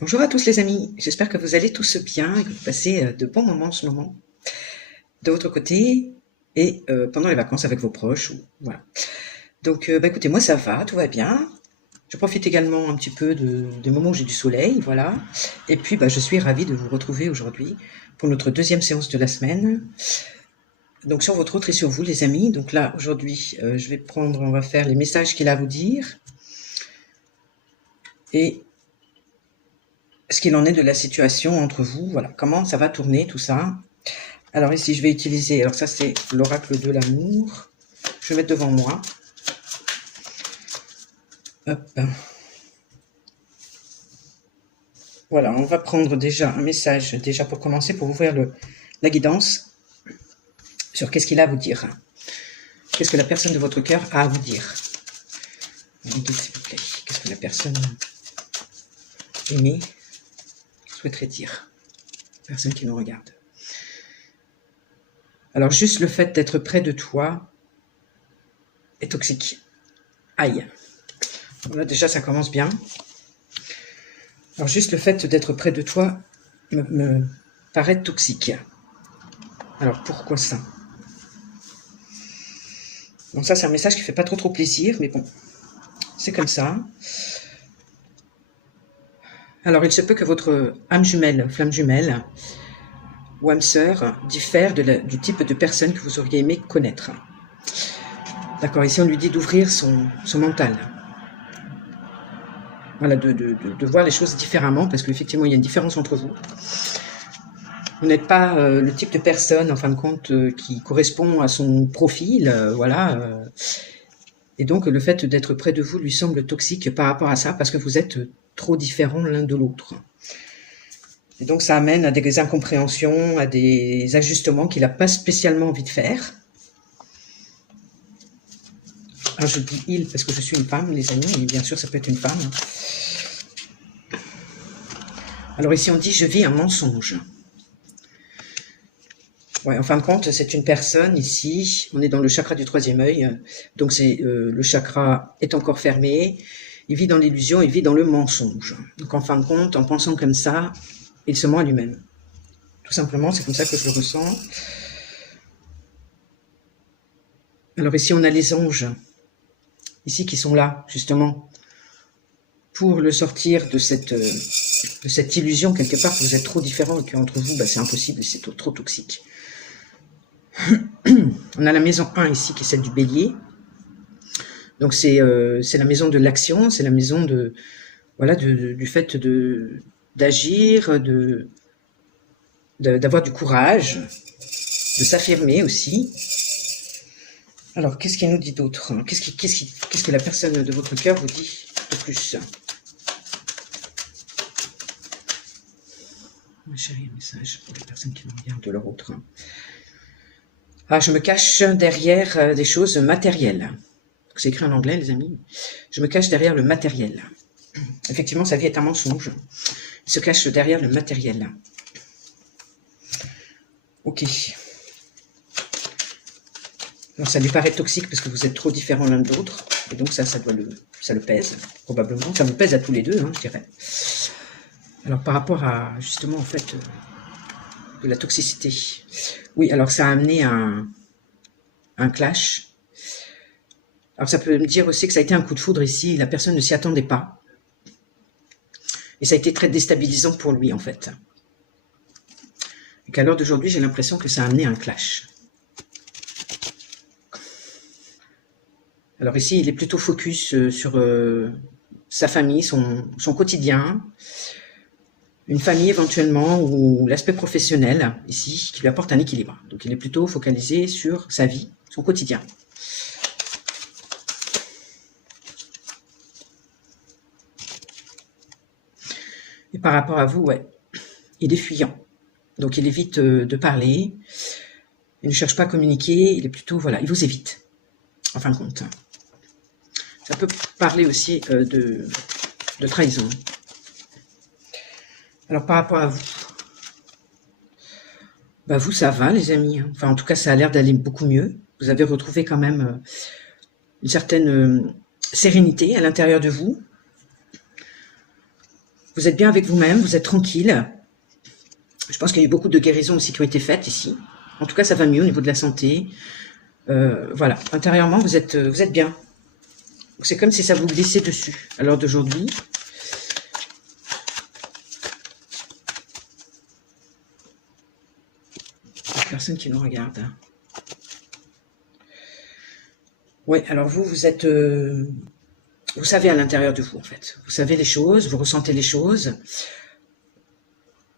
Bonjour à tous les amis, j'espère que vous allez tous bien et que vous passez de bons moments en ce moment, de votre côté et pendant les vacances avec vos proches. Voilà. Donc écoutez, moi ça va, tout va bien. Je profite également un petit peu des moments où j'ai du soleil, voilà. Et puis je suis ravie de vous retrouver aujourd'hui pour notre deuxième séance de la semaine. Donc sur votre autre et sur vous les amis. Donc là aujourd'hui on va faire les messages qu'il a à vous dire. Et ce qu'il en est de la situation entre vous, voilà, comment ça va tourner tout ça. Alors ici, je vais utiliser, alors ça c'est l'oracle de l'amour. Je vais mettre devant moi. Hop. Voilà, on va prendre déjà un message, déjà pour commencer, pour ouvrir la guidance sur qu'est-ce qu'il a à vous dire. Qu'est-ce que la personne de votre cœur a à vous dire. S'il vous plaît. Qu'est-ce que la personne aimée souhaiterait dire. Personne qui nous regarde. Alors juste le fait d'être près de toi est toxique. Aïe. Voilà, déjà ça commence bien. Alors juste le fait d'être près de toi me paraît toxique. Alors pourquoi ça? Donc ça c'est un message qui fait pas trop plaisir, mais bon, c'est comme ça. Alors il se peut que votre âme jumelle, flamme jumelle ou âme sœur diffère du type de personne que vous auriez aimé connaître. D'accord, ici on lui dit d'ouvrir son mental. Voilà, de voir les choses différemment, parce qu'effectivement il y a une différence entre vous. Vous n'êtes pas le type de personne, en fin de compte, qui correspond à son profil, voilà. Et donc le fait d'être près de vous lui semble toxique par rapport à ça, parce que vous êtes trop différents l'un de l'autre. Et donc ça amène à des incompréhensions, à des ajustements qu'il n'a pas spécialement envie de faire. Alors je dis il parce que je suis une femme, les amis, et bien sûr ça peut être une femme. Alors ici on dit je vis un mensonge. Ouais, en fin de compte, c'est une personne ici, on est dans le chakra du troisième œil, donc le chakra est encore fermé, il vit dans l'illusion, il vit dans le mensonge. Donc en fin de compte, en pensant comme ça, il se ment à lui-même. Tout simplement, c'est comme ça que je le ressens. Alors ici, on a les anges, ici qui sont là, justement, pour le sortir de cette illusion, quelque part, que vous êtes trop différents et qu'entre vous, c'est impossible, c'est trop toxique. On a la maison 1 ici, qui est celle du bélier. Donc c'est la maison de l'action, c'est la maison du fait d'agir, d'avoir du courage, de s'affirmer aussi. Alors, qu'est-ce qu'il nous dit d'autre? Qu'est-ce que la personne de votre cœur vous dit de plus? Ma chérie, un message pour les personnes qui nous regardent de leur autre. Ah, je me cache derrière des choses matérielles. C'est écrit en anglais, les amis. Je me cache derrière le matériel. Effectivement, sa vie est un mensonge. Il se cache derrière le matériel. Ok. Alors, ça lui paraît toxique parce que vous êtes trop différents l'un de l'autre. Et donc, ça le pèse, probablement. Ça vous pèse à tous les deux, je dirais. Alors, par rapport à, justement, en fait, de la toxicité. Oui, alors ça a amené un clash. Alors, ça peut me dire aussi que ça a été un coup de foudre ici. La personne ne s'y attendait pas. Et ça a été très déstabilisant pour lui, en fait. Et qu'à l'heure d'aujourd'hui, j'ai l'impression que ça a amené un clash. Alors ici, il est plutôt focus sur sa famille, son quotidien, une famille éventuellement, ou l'aspect professionnel, ici, qui lui apporte un équilibre. Donc il est plutôt focalisé sur sa vie, son quotidien. Et par rapport à vous, ouais, il est fuyant. Donc il évite de parler, il ne cherche pas à communiquer, il est plutôt, voilà, il vous évite, en fin de compte. Ça peut parler aussi de trahison. Alors par rapport à vous, vous ça va les amis, enfin en tout cas ça a l'air d'aller beaucoup mieux. Vous avez retrouvé quand même une certaine sérénité à l'intérieur de vous. Vous êtes bien avec vous-même, vous êtes tranquille. Je pense qu'il y a eu beaucoup de guérisons aussi qui ont été faites ici. En tout cas, ça va mieux au niveau de la santé. Voilà, intérieurement, vous êtes bien. C'est comme si ça vous glissait dessus à l'heure d'aujourd'hui. Personne qui nous regarde. Oui, alors vous êtes... vous savez à l'intérieur de vous, en fait. Vous savez les choses, vous ressentez les choses.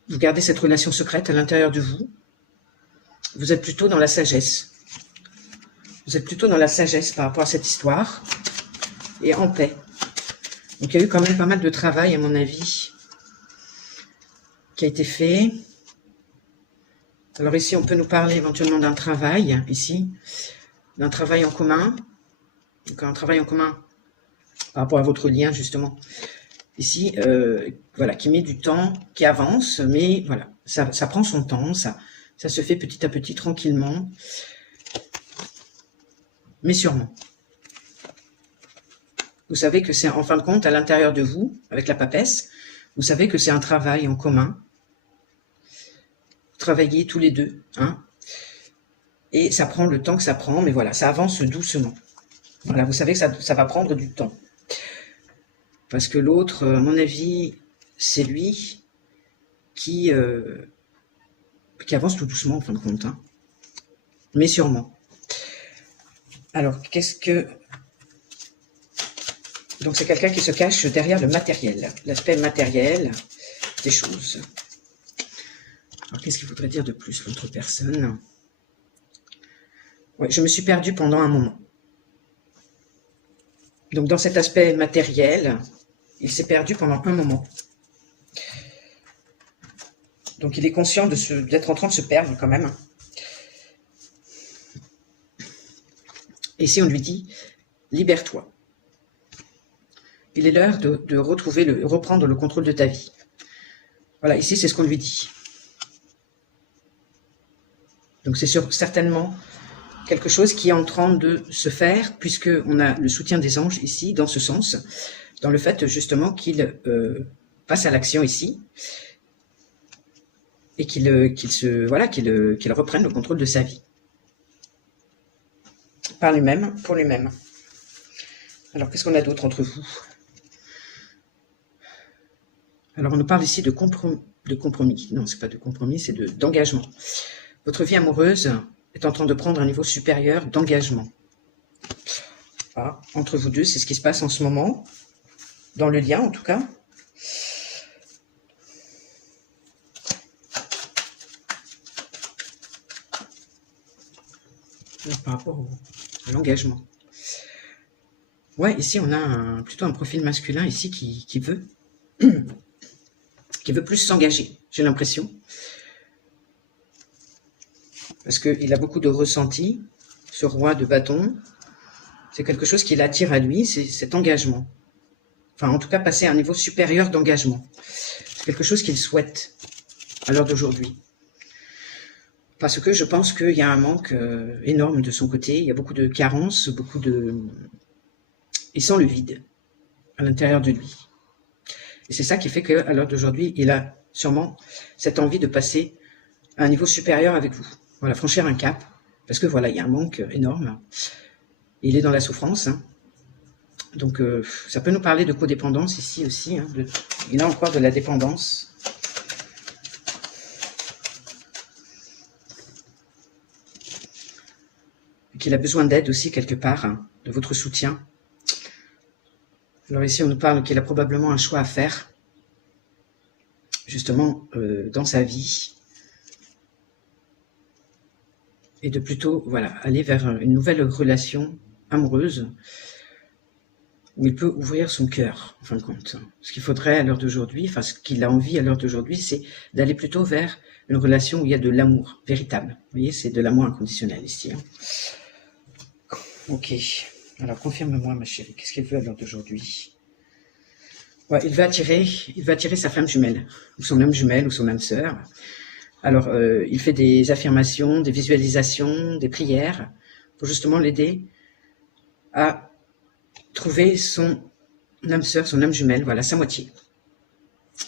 Vous gardez cette relation secrète à l'intérieur de vous. Vous êtes plutôt dans la sagesse. Vous êtes plutôt dans la sagesse par rapport à cette histoire. Et en paix. Donc il y a eu quand même pas mal de travail, à mon avis, qui a été fait. Alors ici, on peut nous parler éventuellement d'un travail, ici, d'un travail en commun. Donc un travail en commun par rapport à votre lien, justement. Ici, voilà, qui met du temps, qui avance, mais voilà, ça prend son temps, ça se fait petit à petit, tranquillement, mais sûrement. Vous savez que c'est, en fin de compte, à l'intérieur de vous, avec la papesse, vous savez que c'est un travail en commun. Vous travaillez tous les deux, hein, et ça prend le temps que ça prend, mais voilà, ça avance doucement. Voilà, vous savez que ça va prendre du temps. Parce que l'autre, à mon avis, c'est lui qui avance tout doucement, en fin de compte, hein, mais sûrement. Alors, qu'est-ce que... Donc, c'est quelqu'un qui se cache derrière le matériel, l'aspect matériel des choses. Alors, qu'est-ce qu'il faudrait dire de plus, l'autre personne? Ouais, je me suis perdue pendant un moment. Donc, dans cet aspect matériel, il s'est perdu pendant un moment. Donc, il est conscient d'être en train de se perdre quand même. Et ici, on lui dit, libère-toi. Il est l'heure de reprendre le contrôle de ta vie. Voilà, ici, c'est ce qu'on lui dit. Donc, c'est certainement quelque chose qui est en train de se faire, puisqu'on a le soutien des anges ici, dans ce sens, dans le fait, justement, qu'il passe à l'action ici, et qu'il reprenne le contrôle de sa vie. Par lui-même, pour lui-même. Alors, qu'est-ce qu'on a d'autre entre vous? Alors, on nous parle ici de compromis. Non, c'est pas de compromis, c'est d'engagement. Votre vie amoureuse est en train de prendre un niveau supérieur d'engagement. Voilà, entre vous deux, c'est ce qui se passe en ce moment, dans le lien en tout cas. Par rapport à l'engagement. Ouais, ici on a plutôt un profil masculin ici qui veut plus s'engager, j'ai l'impression. Parce qu'il a beaucoup de ressenti, ce roi de bâton. C'est quelque chose qui l'attire à lui, c'est cet engagement. Enfin, en tout cas, passer à un niveau supérieur d'engagement. C'est quelque chose qu'il souhaite à l'heure d'aujourd'hui. Parce que je pense qu'il y a un manque énorme de son côté. Il y a beaucoup de carences, il sent le vide à l'intérieur de lui. Et c'est ça qui fait qu'à l'heure d'aujourd'hui, il a sûrement cette envie de passer à un niveau supérieur avec vous. Voilà, franchir un cap. Parce que voilà, il y a un manque énorme. Il est dans la souffrance. Hein. Donc, ça peut nous parler de codépendance ici aussi. Hein, il a encore de la dépendance. Qu'il a besoin d'aide aussi quelque part, hein, de votre soutien. Alors ici, on nous parle qu'il a probablement un choix à faire, justement, dans sa vie. Et de plutôt, voilà, aller vers une nouvelle relation amoureuse, où il peut ouvrir son cœur, en fin de compte. Ce qu'il faudrait à l'heure d'aujourd'hui, enfin ce qu'il a envie à l'heure d'aujourd'hui, c'est d'aller plutôt vers une relation où il y a de l'amour véritable. Vous voyez, c'est de l'amour inconditionnel ici. Hein. Ok. Alors, confirme-moi, ma chérie, qu'est-ce qu'il veut à l'heure d'aujourd'hui? Ouais, il va attirer sa flamme jumelle, ou son âme jumelle, ou son âme sœur. Alors, il fait des affirmations, des visualisations, des prières, pour justement l'aider à trouver son âme sœur, son âme jumelle, voilà, sa moitié.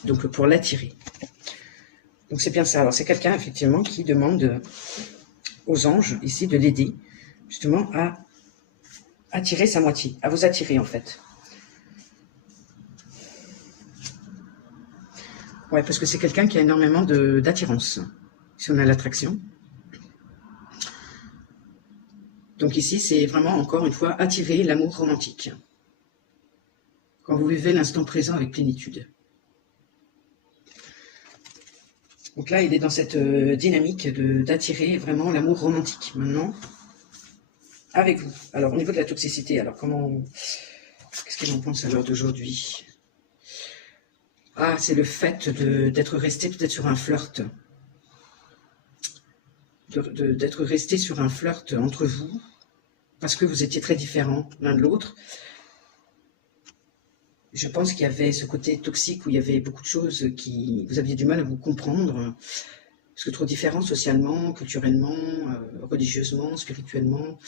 Donc pour l'attirer. Donc c'est bien ça. Alors c'est quelqu'un effectivement qui demande aux anges ici de l'aider justement à attirer sa moitié, à vous attirer en fait. Ouais, parce que c'est quelqu'un qui a énormément d'attirance, si on a l'attraction. Donc ici, c'est vraiment, encore une fois, attirer l'amour romantique. Quand vous vivez l'instant présent avec plénitude. Donc là, il est dans cette dynamique d'attirer vraiment l'amour romantique. Maintenant, avec vous. Alors, au niveau de la toxicité, alors comment... Qu'est-ce qu'il en pense à l'heure d'aujourd'hui? Ah, c'est le fait d'être resté peut-être sur un flirt. D'être resté sur un flirt entre vous, parce que vous étiez très différents l'un de l'autre. Je pense qu'il y avait ce côté toxique où il y avait beaucoup de choses qui... Vous aviez du mal à vous comprendre, parce que trop différents socialement, culturellement, religieusement, spirituellement.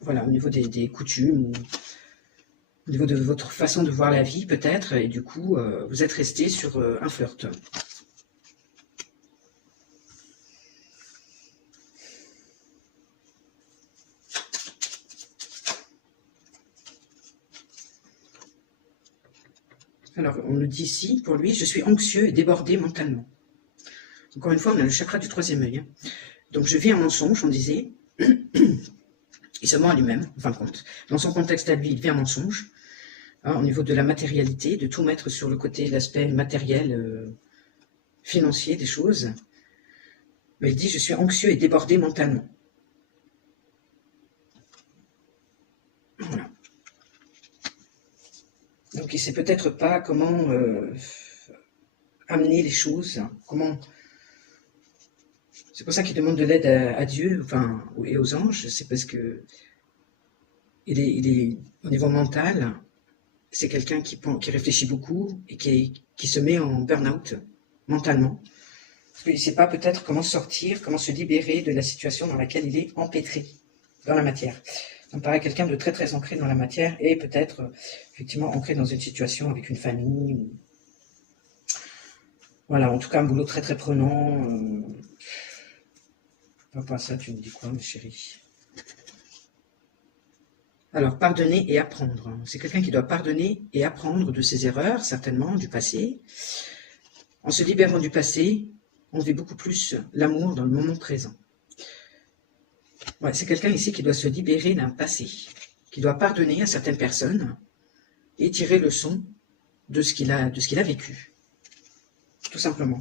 Voilà, au niveau des coutumes, au niveau de votre façon de voir la vie peut-être, et du coup, vous êtes resté sur un flirt. Alors, on nous dit ici, pour lui, je suis anxieux et débordé mentalement. Encore une fois, on a le chakra du troisième œil. Donc, je vis un mensonge, on disait, il se ment à lui-même, en fin de compte. Dans son contexte à lui, il vit un mensonge, hein, au niveau de la matérialité, de tout mettre sur le côté, l'aspect matériel, financier des choses. Mais il dit, je suis anxieux et débordé mentalement. Voilà. Donc, il ne sait peut-être pas comment amener les choses, comment... C'est pour ça qu'il demande de l'aide à Dieu, enfin, et aux anges, c'est parce que il est au niveau mental, c'est quelqu'un qui réfléchit beaucoup et qui se met en burn-out mentalement. Parce qu'il ne sait pas peut-être comment sortir, comment se libérer de la situation dans laquelle il est empêtré dans la matière. Ça me paraît quelqu'un de très très ancré dans la matière et peut-être effectivement ancré dans une situation avec une famille. Voilà, en tout cas un boulot très très prenant. Par rapport à ça, tu me dis quoi, ma chérie? Alors, pardonner et apprendre. C'est quelqu'un qui doit pardonner et apprendre de ses erreurs, certainement, du passé. En se libérant du passé, on vit beaucoup plus l'amour dans le moment présent. Ouais, c'est quelqu'un ici qui doit se libérer d'un passé, qui doit pardonner à certaines personnes et tirer leçon de ce qu'il a vécu, tout simplement.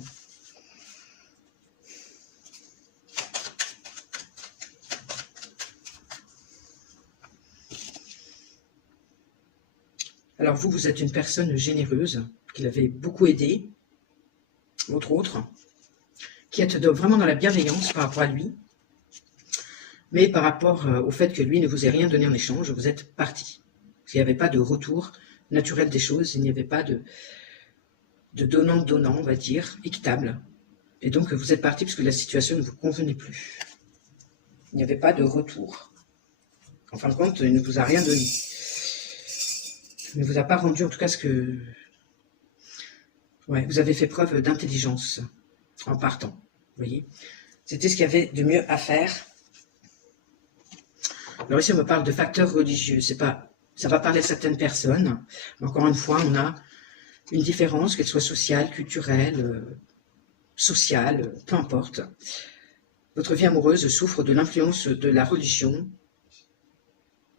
Alors vous êtes une personne généreuse, qui l'avait beaucoup aidé, entre autres, qui êtes vraiment dans la bienveillance par rapport à lui, mais par rapport au fait que lui ne vous ait rien donné en échange, vous êtes parti. Il n'y avait pas de retour naturel des choses, il n'y avait pas de donnant-donnant, on va dire, équitable. Et donc vous êtes parti parce que la situation ne vous convenait plus. Il n'y avait pas de retour. En fin de compte, il ne vous a rien donné. Il ne vous a pas rendu en tout cas ce que... Ouais, vous avez fait preuve d'intelligence en partant, vous voyez. C'était ce qu'il y avait de mieux à faire. Alors ici, on me parle de facteurs religieux. C'est pas, ça va parler à certaines personnes. Mais encore une fois, on a une différence, qu'elle soit sociale, culturelle, sociale, peu importe. Votre vie amoureuse souffre de l'influence de la religion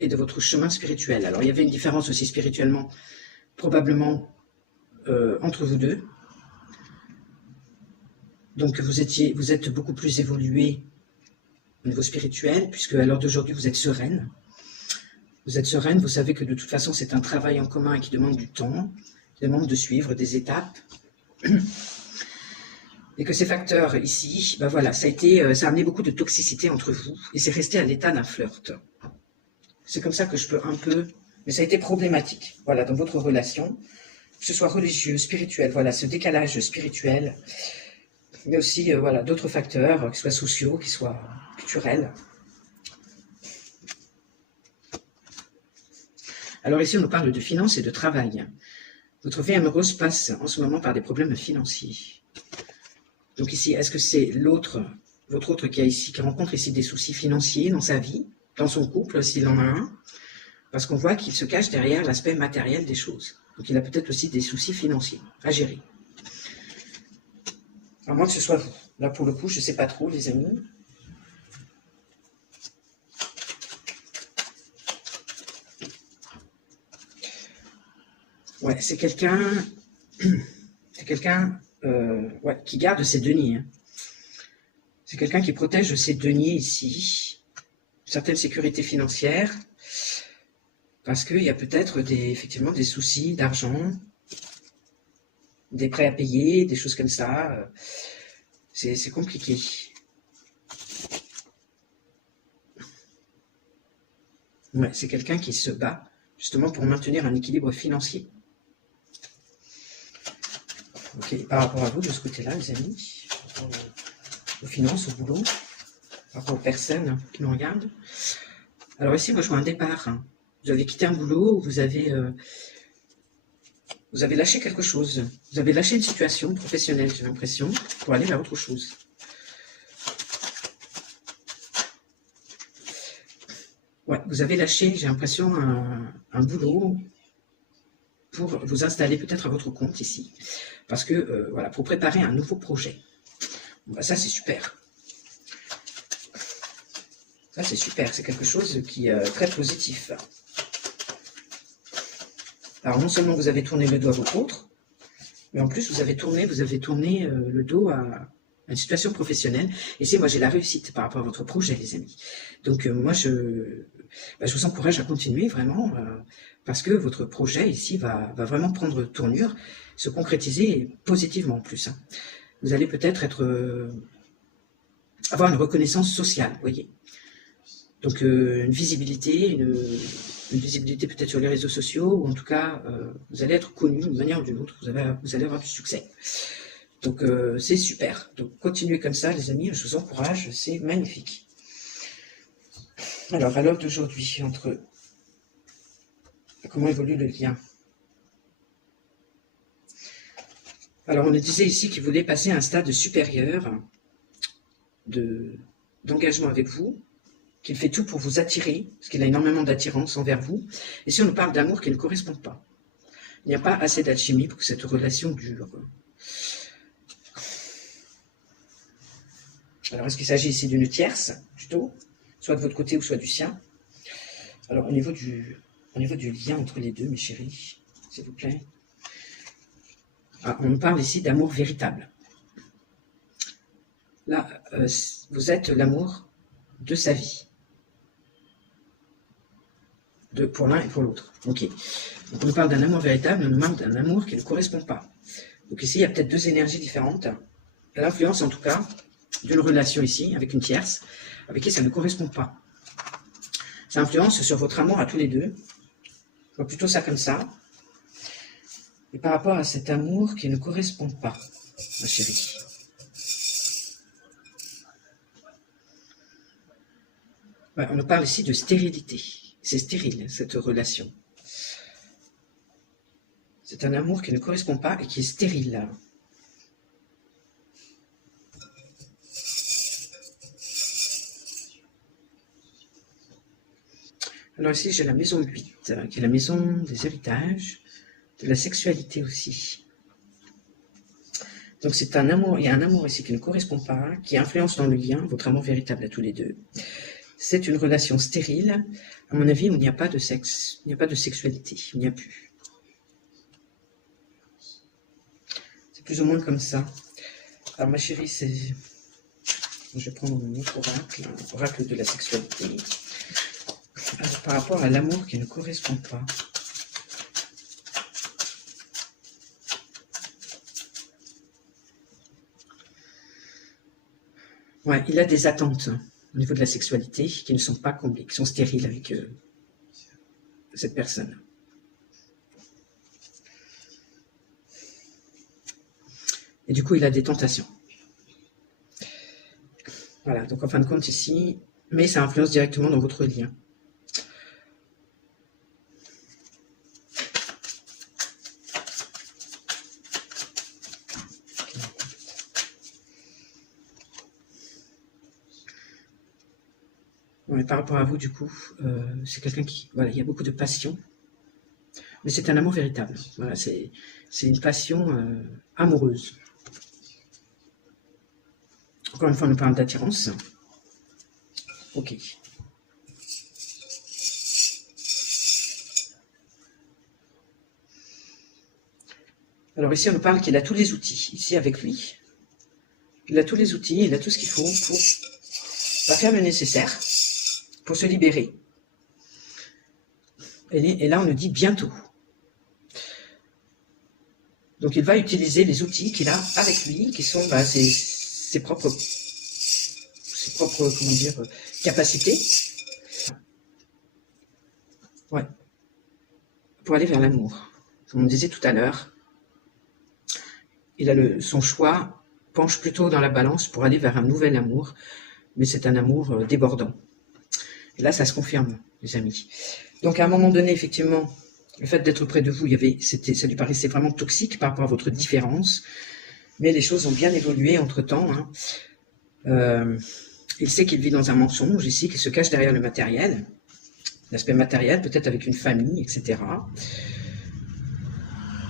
et de votre chemin spirituel. Alors, il y avait une différence aussi spirituellement, probablement, entre vous deux. Donc, vous êtes beaucoup plus évolué au niveau spirituel, puisque à l'heure d'aujourd'hui, vous êtes sereine. Vous êtes sereine, vous savez que de toute façon, c'est un travail en commun qui demande du temps, qui demande de suivre des étapes. Et que ces facteurs ici, ben voilà, ça a amené beaucoup de toxicité entre vous, et c'est resté à l'état d'un flirt. C'est comme ça que je peux un peu... Mais ça a été problématique, voilà, dans votre relation, que ce soit religieux, spirituel, voilà, ce décalage spirituel, mais aussi, voilà, d'autres facteurs, qui soient sociaux, qui soient culturels. Alors ici, on nous parle de finances et de travail. Votre vie amoureuse passe en ce moment par des problèmes financiers. Donc ici, est-ce que c'est l'autre, votre autre qui rencontre ici des soucis financiers dans sa vie, dans son couple, s'il en a un, parce qu'on voit qu'il se cache derrière l'aspect matériel des choses. Donc il a peut-être aussi des soucis financiers à gérer. À moins que ce soit vous. Là, pour le coup, je ne sais pas trop, les amis. Ouais, c'est quelqu'un ouais, qui garde ses deniers. Hein. C'est quelqu'un qui protège ses deniers ici. Une certaine sécurité financière. Parce qu'il y a peut-être effectivement des soucis d'argent, des prêts à payer, des choses comme ça. C'est compliqué. Ouais, c'est quelqu'un qui se bat justement pour maintenir un équilibre financier. Ok, par rapport à vous, de ce côté-là, les amis, aux finances, au boulot, par rapport aux personnes qui nous regardent. Alors ici, moi, je vois un départ. Hein. Vous avez quitté un boulot, vous avez lâché quelque chose. Vous avez lâché une situation professionnelle, j'ai l'impression, pour aller vers autre chose. Ouais, vous avez lâché, j'ai l'impression, un boulot pour vous installer peut-être à votre compte ici. Parce que, voilà, pour préparer un nouveau projet. Bon, bah, ça, c'est super. Ça, c'est super. C'est quelque chose qui est très positif. Alors, non seulement vous avez tourné le dos à votre autre, mais en plus, vous avez tourné le dos à une situation professionnelle. Et c'est moi, j'ai la réussite par rapport à votre projet, les amis. Donc, moi, je vous encourage à continuer vraiment, parce que votre projet ici va vraiment prendre tournure, se concrétiser positivement en plus. Hein. Vous allez peut-être avoir une reconnaissance sociale, vous voyez. Donc, une visibilité, une visibilité peut-être sur les réseaux sociaux, ou en tout cas, vous allez être connu d'une manière ou d'une autre, vous allez avoir du succès. Donc, c'est super. Donc, continuez comme ça, les amis, je vous encourage, c'est magnifique. Alors, à l'heure d'aujourd'hui, comment évolue le lien? Alors, on nous disait ici qu'il voulait passer à un stade supérieur d'engagement avec vous, qu'il fait tout pour vous attirer, parce qu'il a énormément d'attirance envers vous. Et si on nous parle d'amour qui ne correspond pas, il n'y a pas assez d'alchimie pour que cette relation dure. Alors, est-ce qu'il s'agit ici d'une tierce, plutôt, soit de votre côté ou soit du sien? Alors, au niveau du lien entre les deux, mes chéris, s'il vous plaît. Ah, on nous parle ici d'amour véritable. Là, vous êtes l'amour de sa vie. Pour l'un et pour l'autre. Ok. Donc on nous parle d'un amour véritable, on nous parle d'un amour qui ne correspond pas. Donc ici, il y a peut-être deux énergies différentes. L'influence, en tout cas, d'une relation ici, avec une tierce, avec qui ça ne correspond pas. Ça influence sur votre amour à tous les deux. Je vois plutôt ça comme ça. Et par rapport à cet amour qui ne correspond pas, ma chérie. Ouais, on nous parle ici de stérilité. C'est stérile, cette relation. C'est un amour qui ne correspond pas et qui est stérile. Alors ici, j'ai la maison 8, qui est la maison des héritages, de la sexualité aussi. Donc c'est un amour, il y a un amour ici qui ne correspond pas, qui influence dans le lien, votre amour véritable à tous les deux. C'est une relation stérile, à mon avis, où il n'y a pas de sexe, il n'y a pas de sexualité, il n'y a plus. C'est plus ou moins comme ça. Alors ma chérie, je vais prendre mon autre oracle, oracle de la sexualité. Alors, par rapport à l'amour qui ne correspond pas. Ouais, il a des attentes au niveau de la sexualité qui ne sont pas comblées, qui sont stériles avec cette personne. Et du coup, il a des tentations. Voilà, donc en fin de compte ici, mais ça influence directement dans votre lien. Ouais, par rapport à vous, du coup, c'est quelqu'un qui... Voilà, il y a beaucoup de passion. Mais c'est un amour véritable. Voilà, c'est une passion amoureuse. Encore une fois, on nous parle d'attirance. Ok. Alors ici, on nous parle qu'il a tous les outils. Ici, avec lui, il a tous les outils, il a tout ce qu'il faut pour faire le nécessaire, pour se libérer. Et là, on nous dit bientôt. Donc, il va utiliser les outils qu'il a avec lui, qui sont ses propres, comment dire, capacités. Ouais. Pour aller vers l'amour. Comme on disait tout à l'heure, il a son choix penche plutôt dans la balance pour aller vers un nouvel amour, mais c'est un amour débordant. Et là, ça se confirme, les amis. Donc, à un moment donné, effectivement, le fait d'être près de vous, ça lui paraissait vraiment toxique par rapport à votre différence, mais les choses ont bien évolué entre-temps. Hein. Il sait qu'il vit dans un mensonge ici, qu'il se cache derrière le matériel, l'aspect matériel, peut-être avec une famille, etc.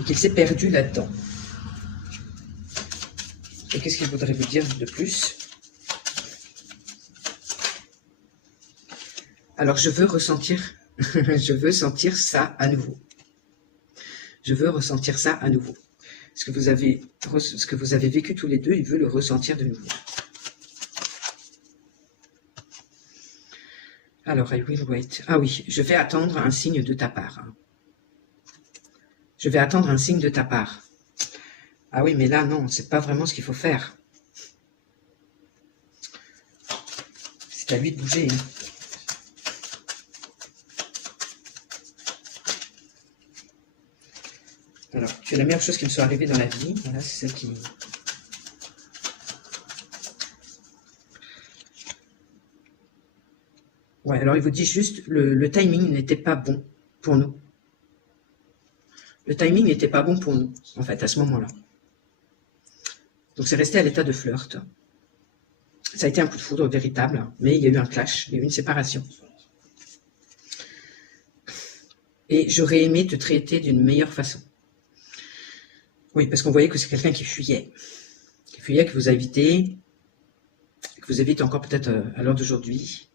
Et qu'il s'est perdu là-dedans. Et qu'est-ce qu'il voudrait vous dire de plus? Alors, je veux ressentir, je veux sentir ça à nouveau. Je veux ressentir ça à nouveau. Ce que vous avez vécu tous les deux, il veut le ressentir de nouveau. Alors, I will wait. Ah oui, je vais attendre un signe de ta part. Je vais attendre un signe de ta part. Ah oui, mais là, non, c'est pas vraiment ce qu'il faut faire. C'est à lui de bouger. Hein. Alors, tu es la meilleure chose qui me soit arrivée dans la vie. Voilà, c'est celle qui... Ouais, alors il vous dit juste, le timing n'était pas bon pour nous. Le timing n'était pas bon pour nous, en fait, à ce moment-là. Donc c'est resté à l'état de flirt. Ça a été un coup de foudre véritable, mais il y a eu un clash, il y a eu une séparation. Et j'aurais aimé te traiter d'une meilleure façon. Oui, parce qu'on voyait que c'est quelqu'un qui fuyait, que vous a évité, que vous évite encore peut-être à l'heure d'aujourd'hui,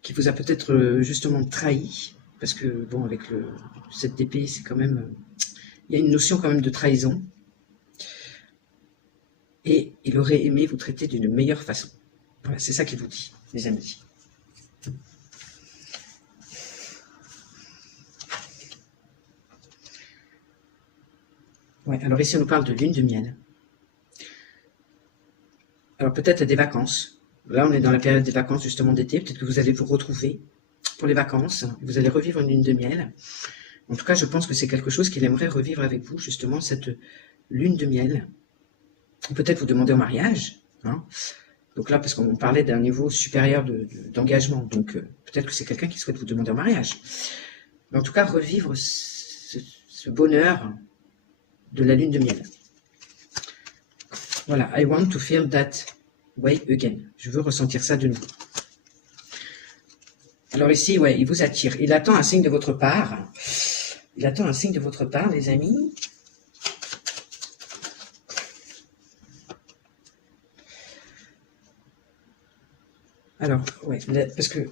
qui vous a peut-être justement trahi, parce que bon, avec cette épée, c'est quand même, il y a une notion quand même de trahison. Et il aurait aimé vous traiter d'une meilleure façon. Voilà, c'est ça qu'il vous dit, les amis. Ouais, alors ici on nous parle de lune de miel. Alors peut-être des vacances. Là on est dans la période des vacances justement d'été. Peut-être que vous allez vous retrouver pour les vacances. Vous allez revivre une lune de miel. En tout cas, je pense que c'est quelque chose qu'il aimerait revivre avec vous, justement, cette lune de miel. Peut-être vous demander en mariage. Hein. Donc là, parce qu'on parlait d'un niveau supérieur d'engagement. Donc peut-être que c'est quelqu'un qui souhaite vous demander en mariage. Mais en tout cas, revivre ce bonheur de la lune de miel. Voilà, I want to feel that way again. Je veux ressentir ça de nouveau. Alors ici, ouais, il vous attire. Il attend un signe de votre part. Il attend un signe de votre part, les amis. Alors, ouais, parce que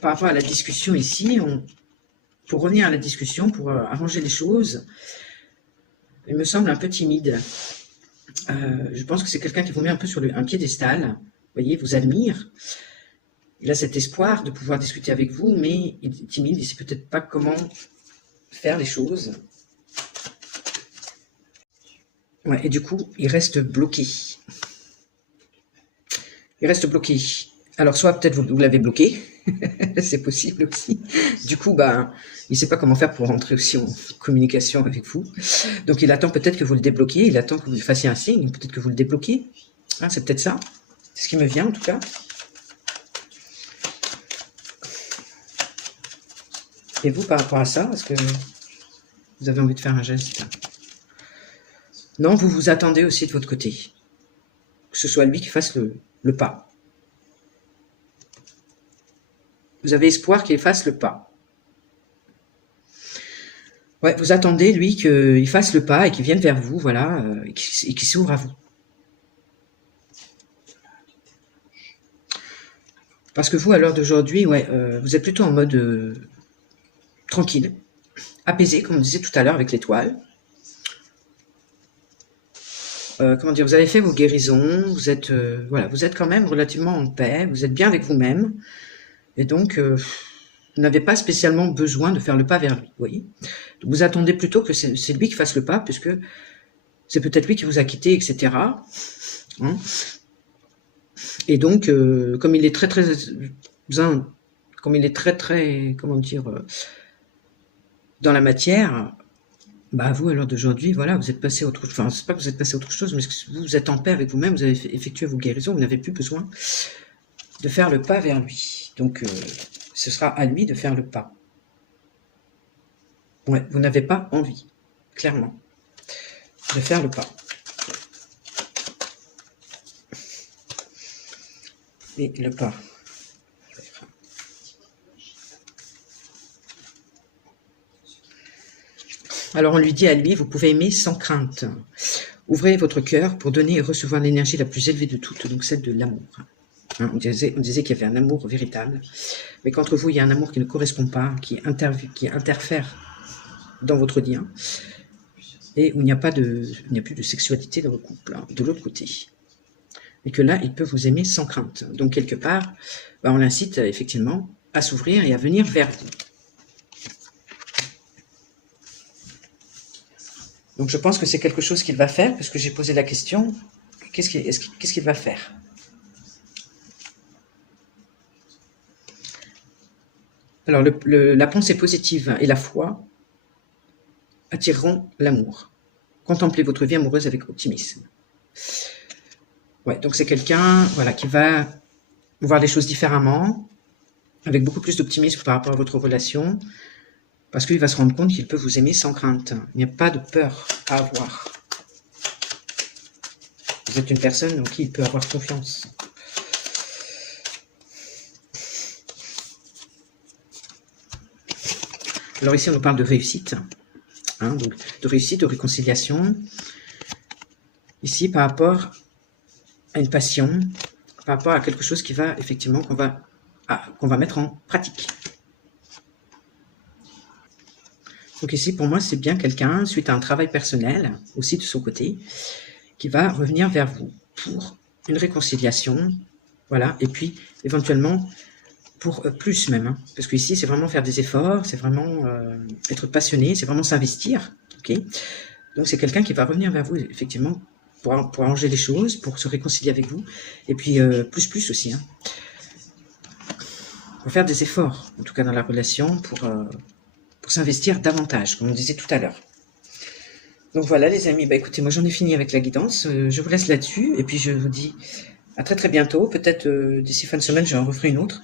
par rapport à la discussion ici, pour revenir à la discussion, pour arranger les choses, il me semble un peu timide. Je pense que c'est quelqu'un qui vous met un peu sur un piédestal. Vous voyez, vous admire. Il a cet espoir de pouvoir discuter avec vous, mais il est timide, il ne sait peut-être pas comment faire les choses. Ouais, et du coup, il reste bloqué. Il reste bloqué. Alors, soit peut-être vous l'avez bloqué, c'est possible aussi. Du coup, il ne sait pas comment faire pour rentrer aussi en communication avec vous. Donc, il attend peut-être que vous le débloquiez, il attend que vous fassiez un signe, peut-être que vous le débloquiez. Hein, c'est peut-être ça. C'est ce qui me vient, en tout cas. Et vous, par rapport à ça, est-ce que vous avez envie de faire un geste? Non, vous vous attendez aussi de votre côté. Que ce soit lui qui fasse le pas. vous avez espoir qu'il fasse le pas. Ouais, vous attendez, lui, qu'il fasse le pas et qu'il vienne vers vous, voilà, et qu'il s'ouvre à vous. Parce que vous, à l'heure d'aujourd'hui, ouais, vous êtes plutôt en mode tranquille, apaisé, comme on disait tout à l'heure avec l'étoile. Comment dire, vous avez fait vos guérisons, vous êtes, voilà, vous êtes quand même relativement en paix, vous êtes bien avec vous-même, et donc vous n'avez pas spécialement besoin de faire le pas vers lui, vous voyez. Donc, vous attendez plutôt que c'est lui qui fasse le pas, puisque c'est peut-être lui qui vous a quitté, etc. Hein, et donc, comme il est très, comment dire, dans la matière, bah vous, à l'heure d'aujourd'hui, voilà, vous êtes passé à autre chose. Enfin, c'est pas que vous êtes passé à autre chose, mais vous êtes en paix avec vous-même, vous avez effectué vos guérisons, vous n'avez plus besoin de faire le pas vers lui. Donc, ce sera à lui de faire le pas. Ouais, vous n'avez pas envie, clairement, de faire le pas. Et le pas. Alors on lui dit à lui, vous pouvez aimer sans crainte. Ouvrez votre cœur pour donner et recevoir l'énergie la plus élevée de toutes, donc celle de l'amour. Hein, on disait qu'il y avait un amour véritable, mais qu'entre vous, il y a un amour qui ne correspond pas, qui interfère dans votre lien, et où il n'y a plus de sexualité dans le couple, hein, de l'autre côté. Et que là, il peut vous aimer sans crainte. Donc quelque part, bah, on l'incite effectivement à s'ouvrir et à venir vers vous. Donc je pense que c'est quelque chose qu'il va faire, parce que j'ai posé la question, qu'est-ce qu'il va faire? Alors la pensée positive et la foi attireront l'amour. Contemplez votre vie amoureuse avec optimisme. Ouais, donc c'est quelqu'un, voilà, qui va voir les choses différemment, avec beaucoup plus d'optimisme par rapport à votre relation, parce qu'il va se rendre compte qu'il peut vous aimer sans crainte. Il n'y a pas de peur à avoir. Vous êtes une personne en qui il peut avoir confiance. Alors ici, on nous parle de réussite. Hein, donc de réussite, de réconciliation. Ici, par rapport à une passion, par rapport à quelque chose qui va, effectivement, qu'on va mettre en pratique. Donc ici, pour moi, c'est bien quelqu'un, suite à un travail personnel, aussi de son côté, qui va revenir vers vous pour une réconciliation, voilà, et puis éventuellement pour plus même, hein, parce que ici, c'est vraiment faire des efforts, c'est vraiment être passionné, c'est vraiment s'investir, ok. Donc c'est quelqu'un qui va revenir vers vous, effectivement, pour arranger les choses, pour se réconcilier avec vous, et puis plus aussi, hein, pour faire des efforts, en tout cas dans la relation, pour s'investir davantage, comme on disait tout à l'heure. Donc voilà les amis, bah écoutez, moi j'en ai fini avec la guidance, je vous laisse là-dessus, et puis je vous dis à très très bientôt, peut-être d'ici fin de semaine j'en referai une autre,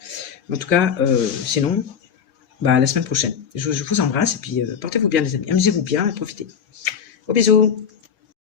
mais en tout cas, sinon, bah la semaine prochaine. Je vous embrasse, et puis portez-vous bien les amis, amusez-vous bien et profitez. Gros bisous.